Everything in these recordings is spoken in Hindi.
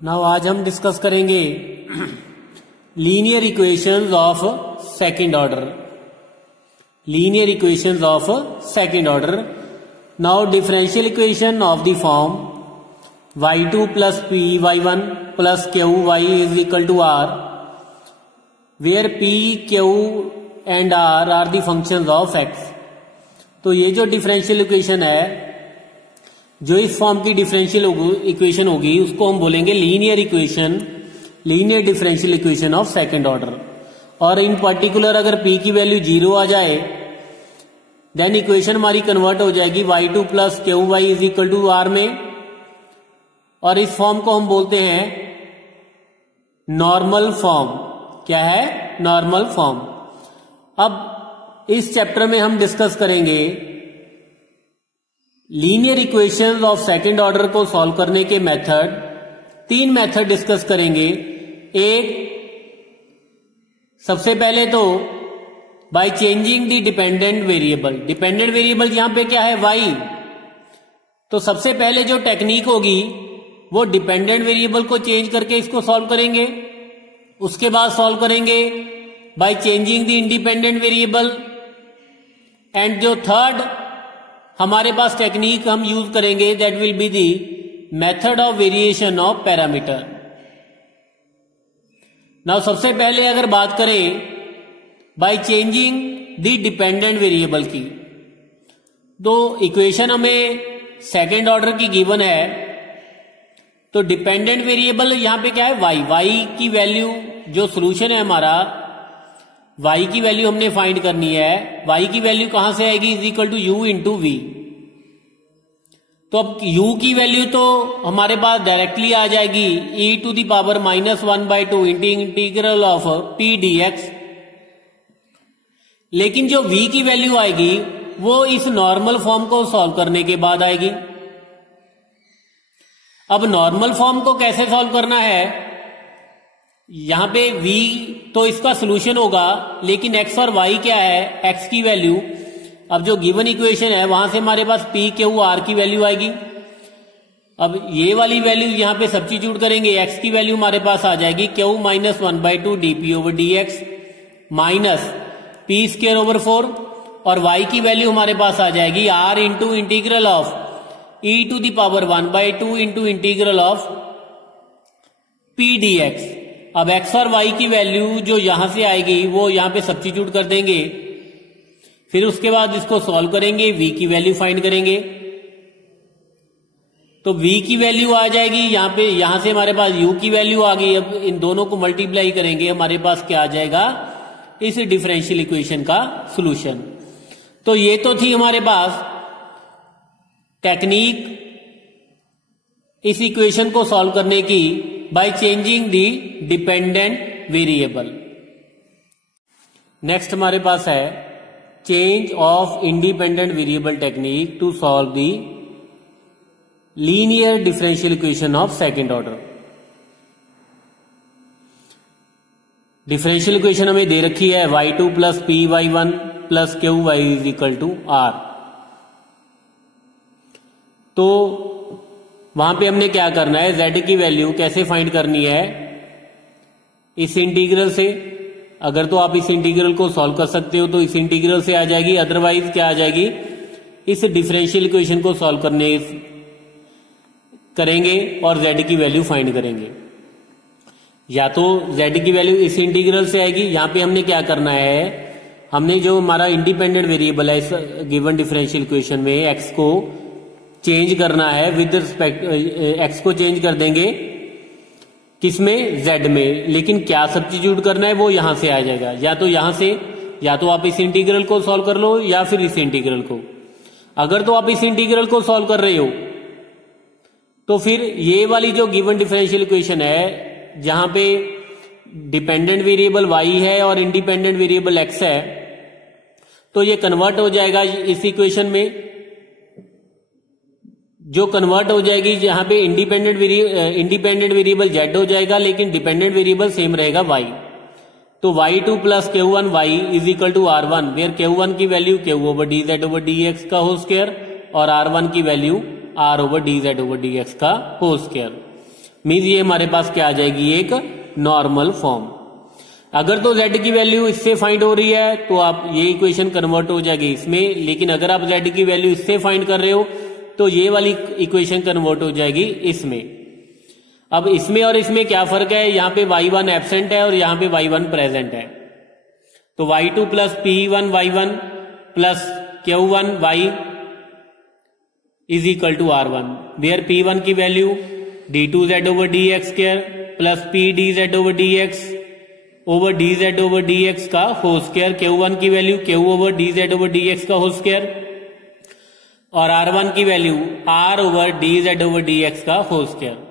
नाउ आज हम डिस्कस करेंगे linear equations of second order. Linear equations of second order. Now differential equation of the form y2 plus p y1 plus q y is equal to r, where p q and r are the functions of x। तो ये जो डिफरेंशियल इक्वेशन है, जो इस फॉर्म की डिफरेंशियल इक्वेशन होगी, उसको हम बोलेंगे linear equation, linear differential equation of second order. और इन पर्टिकुलर अगर p की वैल्यू 0 आ जाए, देन इक्वेशन हमारी कन्वर्ट हो जाएगी y2 plus q y is equal to r में, और इस फॉर्म को हम बोलते हैं नॉर्मल फॉर्म। क्या है? Normal form. अब इस चैप्टर में हम डिस्कस करेंगे linear equations of second order को सॉल्व करने के मेथड। 3 मेथड डिस्कस करेंगे। एक, सबसे पहले तो bye changing the dependent variable. Dependent variable यहां पे क्या है? y। तो सबसे पहले जो टेक्निक होगी वो डिपेंडेंट वेरिएबल को चेंज करके इसको सॉल्व करेंगे। उसके बाद सॉल्व करेंगे bye changing the independent variable. And जो थर्ड हमारे पास टेक्निक हम यूज करेंगे, that will be the method of variation of parameter. Now सबसे पहले अगर बात करें bye changing the dependent variable की, तो इक्वेशन हमें सेकेंड ऑर्डर की गिवन है। तो डिपेंडेंट वेरिएबल यहां पे क्या है? y की वैल्यू, जो सोल्यूशन है हमारा, y की वैल्यू हमने फाइंड करनी है। y की वैल्यू कहां से आएगी? Is equal to u into v. तो अब u की वैल्यू तो हमारे पास डायरेक्टली आ जाएगी e to the power -1/2 integral of p dx। लेकिन जो v की वैल्यू आएगी वो इस नॉर्मल फॉर्म को सॉल्व करने के बाद आएगी। अब नॉर्मल फॉर्म को कैसे सॉल्व करना है? यहां पे v तो इसका सोल्यूशन होगा, लेकिन x और y क्या है? x की वैल्यू, अब जो गिवन इक्वेशन है वहां से हमारे पास p q r की वैल्यू आएगी। अब ये वाली वैल्यू यहां पे सब्स्टिट्यूट करेंगे। x की वैल्यू हमारे पास आ जाएगी q -1/2 dp over dx minus p square over 4, और y की वैल्यू हमारे पास आ जाएगी r into integral of e to the power 1/2 into integral of p dx। अब x और y की वैल्यू जो यहां से आएगी वो यहां पे सब्स्टिट्यूट कर देंगे। फिर उसके बाद इसको सॉल्व करेंगे, v की वैल्यू फाइंड करेंगे। तो v की वैल्यू आ जाएगी यहां पे, यहां से हमारे पास u की वैल्यू आ गई। अब इन दोनों को मल्टीप्लाई करेंगे, हमारे पास क्या आ जाएगा? इस डिफरेंशियल इक्वेशन का सॉल्यूशन। तो ये तो थी हमारे पास टेक्निक इस इक्वेशन को सॉल्व करने की, by changing the dependent variable. Next हमारे पास है change of independent variable technique to solve the linear differential equation of second order. Differential equation हमें दे रखी है y2 plus p y1 plus q y is equal to r। तो वहां पे हमने क्या करना है? z की वैल्यू कैसे फाइंड करनी है? इस इंटीग्रल से। अगर तो आप इस इंटीग्रल को सॉल्व कर सकते हो तो इस इंटीग्रल से आ जाएगी, अदरवाइज क्या आ जाएगी? इस डिफरेंशियल इक्वेशन को सॉल्व करेंगे और z की वैल्यू फाइंड करेंगे। या तो z की वैल्यू इस इंटीग्रल से आएगी। यहां पे हमने क्या करना है? हमने जो हमारा इंडिपेंडेंट वेरिएबल है इस गिवन डिफरेंशियल इक्वेशन में, x को चेंज करना है विद रिस्पेक्ट, x को चेंज कर देंगे किसमें? z में। लेकिन क्या सब्स्टिट्यूट करना है वो यहां से आ जाएगा। या तो यहां से, या तो आप इस इंटीग्रल को सॉल्व कर लो या फिर इस इंटीग्रल को। अगर तो आप इस इंटीग्रल को सॉल्व कर रहे हो तो फिर ये वाली जो गिवन डिफरेंशियल इक्वेशन है, जहां पे डिपेंडेंट वेरिएबल y है और इंडिपेंडेंट वेरिएबल x है, तो ये कन्वर्ट हो जाएगा इस इक्वेशन में, जो कन्वर्ट हो जाएगी जहां पे इंडिपेंडेंट वेरिएबल z हो जाएगा, लेकिन डिपेंडेंट वेरिएबल सेम रहेगा y। तो y2 plus q1 y is equal to r1, where q1 की value q over dz over dx का होल स्क्वायर और r1 की value r over dz over dx का होल स्क्वायर। मीन्स ये हमारे पास क्या आ जाएगी, एक नॉर्मल फॉर्म। अगर तो z की वैल्यू इससे फाइंड हो रही है तो आप ये इक्वेशन कन्वर्ट हो जाएगी इसमें, लेकिन अगर आप z की वैल्यू इससे फाइंड कर रहे हो तो ये वाली इक्वेशन कन्वर्ट हो जाएगी इसमें। अब इसमें और इसमें क्या फर्क है, यहाँ पे y1 एब्सेंट है और यहाँ पे y1 प्रेजेंट है। तो y2 plus p1 y1 plus q1 y is equal to r1, where p1 की value d2z over dx square plus p dz over dx over dz over dx का होल स्क्वायर, q1 की value q over dz over dx का होल स्क्वायर और r1 की value r over dz over dx का होल स्क्वायर।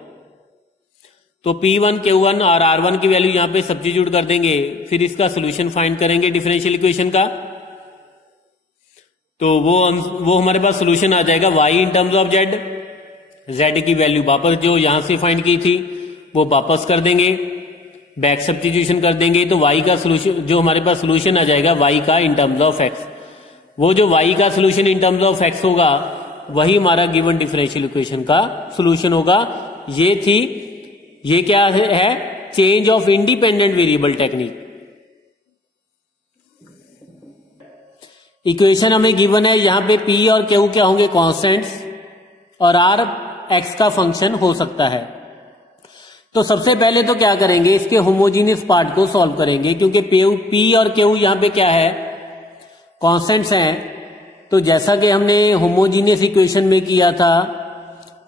तो p1 q1 और r1 की वैल्यू यहां पे सब्स्टिट्यूट कर देंगे, फिर इसका सोल्यूशन फाइंड करेंगे डिफरेंशियल इक्वेशन का। तो वो हमारे पास सोल्यूशन आ जाएगा y in terms of z की वैल्यू वापस जो यहां से फाइंड की थी वो वापस कर देंगे, बैक सब्स्टिट्यूशन कर देंगे, तो y का सोल्यूशन जो हमारे पास सोल्यूशन आ जाएगा y का इन टर्म्स ऑफ x। वो जो y का solution in terms of x होगा वही हमारा गिवन डिफरेंशियल इक्वेशन का सोल्यूशन होगा। ये क्या है, change of independent variable technique. Equation हमें गिवन है, यहां पे p और q क्या होंगे, कांस्टेंट्स, और r x का फंक्शन हो सकता है। तो सबसे पहले तो क्या करेंगे, इसके होमोजीनियस पार्ट को सॉल्व करेंगे, क्योंकि p और q यहां पे क्या है, कांस्टेंट्स हैं। तो जैसा कि हमने होमोजीनियस इक्वेशन में किया था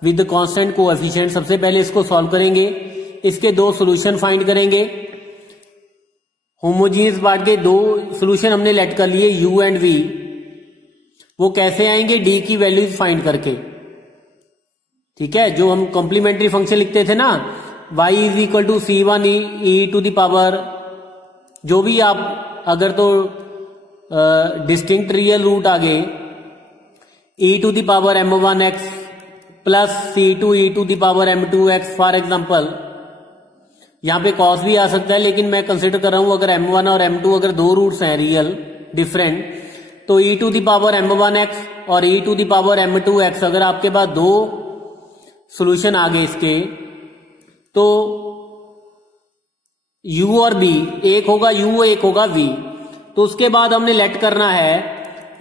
विद कांस्टेंट कोएफिशिएंट, सबसे पहले इसको सॉल्व करेंगे, इसके दो सॉल्यूशन फाइंड करेंगे। होमोजीनियस पार्ट के दो सॉल्यूशन हमने लेट कर लिए u एंड v। वो कैसे आएंगे, d की वैल्यूज फाइंड करके, ठीक है, जो हम कॉम्प्लीमेंट्री फंक्शन लिखते थे ना, y is equal to c1 e to the power, जो भी आप अगर तो डिस्टिंक्ट रियल रूट आगे e to the power m1x plus c2 e to the power m2x, for example यहां पे cos भी आ सकता है, लेकिन मैं कंसिडर कर रहा हूं अगर m1 और m2 अगर दो रूट्स हैं रियल डिफरेंट, तो e to the power m1x और e to the power m2x, अगर आपके पास दो सॉल्यूशन आ गए इसके, तो u और b, एक होगा u एक होगा v। तो उसके बाद हमने लेट करना है,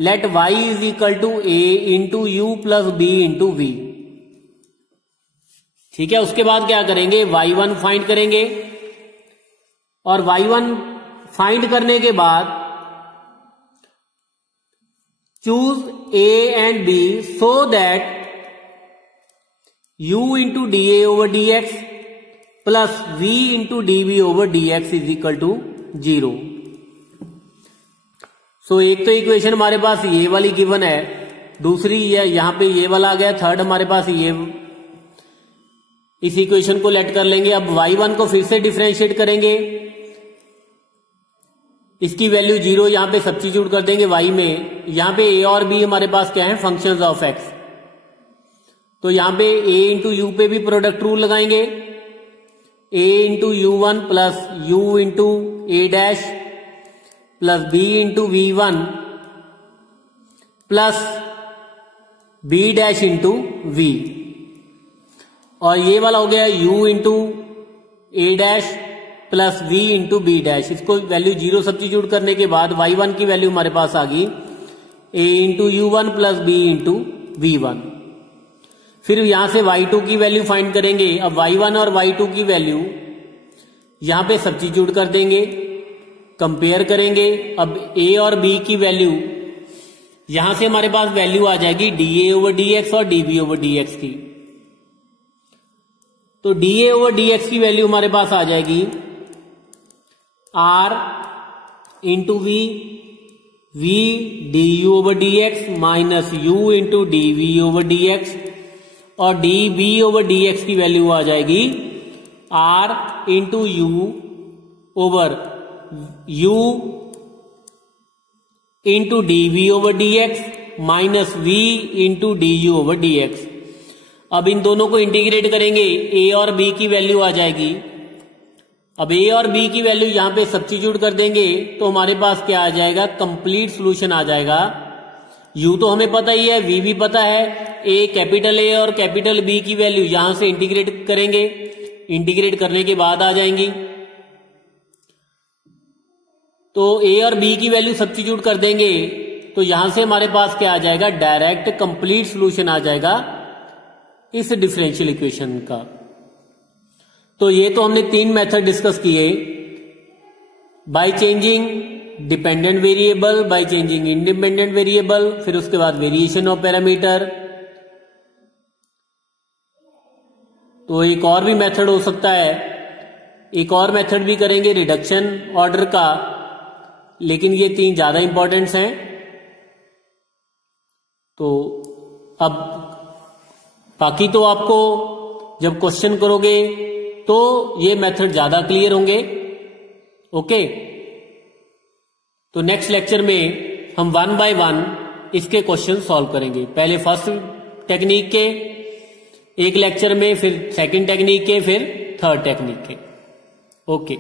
let y is equal to a into u plus b into v, ठीक है। उसके बाद क्या करेंगे, y1 फाइंड करेंगे, और y1 फाइंड करने के बाद choose a and b so that u into d a over d x plus v into d b over d x is equal to 0। So एक तो इक्वेशन हमारे पास ये वाली गिवन है, दूसरी यहां पे ये वाला आ गया, थर्ड हमारे पास ये, इस इक्वेशन को लेट कर लेंगे। अब y1 को फिर से डिफरेंशिएट करेंगे, इसकी वैल्यू 0 यहां पे सब्स्टिट्यूट कर देंगे y में। यहां पे a और b हमारे पास क्या है, फंक्शंस ऑफ x, तो यहां पे a इंटू यू पे भी प्रोडक्ट रूल लगाएंगे, a into u1 plus u into a dash plus b into v1 plus b dash into v, और ये वाला हो गया u into a dash plus v into b dash. इसको वैल्यू 0 सब्स्टिट्यूट करने के बाद y1 की वैल्यू हमारे पास आ गई a into u1 plus b into v1। फिर यहां से y2 की वैल्यू फाइंड करेंगे। अब y1 और y2 की वैल्यू यहां पे सब्स्टिट्यूट कर देंगे, कंपेयर करेंगे। अब a और b की वैल्यू यहां से हमारे पास वैल्यू आ जाएगी dA ओवर dx और dB ओवर dx की। तो dA ओवर dx की वैल्यू हमारे पास आ जाएगी r into v du over dx minus u into dv over dx, और dB ओवर dx की वैल्यू आ जाएगी r into u over u into dV over dx minus v into du over dx। अब इन दोनों को इंटीग्रेट करेंगे, a और b की वैल्यू आ जाएगी। अब a और b की वैल्यू यहां पे सब्स्टिट्यूट कर देंगे तो हमारे पास क्या आ जाएगा, कंप्लीट सॉल्यूशन आ जाएगा। u तो हमें पता ही है, v भी पता है, a कैपिटल A और कैपिटल B की वैल्यू यहां से इंटीग्रेट करेंगे इंटीग्रेट करने के बाद आ जाएंगी। तो ए और बी की वैल्यू सब्स्टिट्यूट कर देंगे तो यहां से हमारे पास क्या आ जाएगा, डायरेक्ट कंप्लीट सॉल्यूशन आ जाएगा इस डिफरेंशियल इक्वेशन का। तो ये तो हमने 3 मेथड डिस्कस किए, by changing dependent variable, by changing independent variable, फिर उसके बाद वेरिएशन ऑफ पैरामीटर। तो एक और भी मेथड हो सकता है, एक और मेथड भी करेंगे रिडक्शन ऑर्डर का, लेकिन ये 3 ज्यादा इंपॉर्टेंट्स हैं। तो अब बाकी तो आपको जब क्वेश्चन करोगे तो ये मेथड ज्यादा क्लियर होंगे। ओके, तो नेक्स्ट लेक्चर में हम 1 बाय 1 इसके क्वेश्चन सॉल्व करेंगे। पहले फर्स्ट टेक्निक के एक लेक्चर में, फिर सेकंड टेक्निक के, फिर थर्ड टेक्निक के। ओके।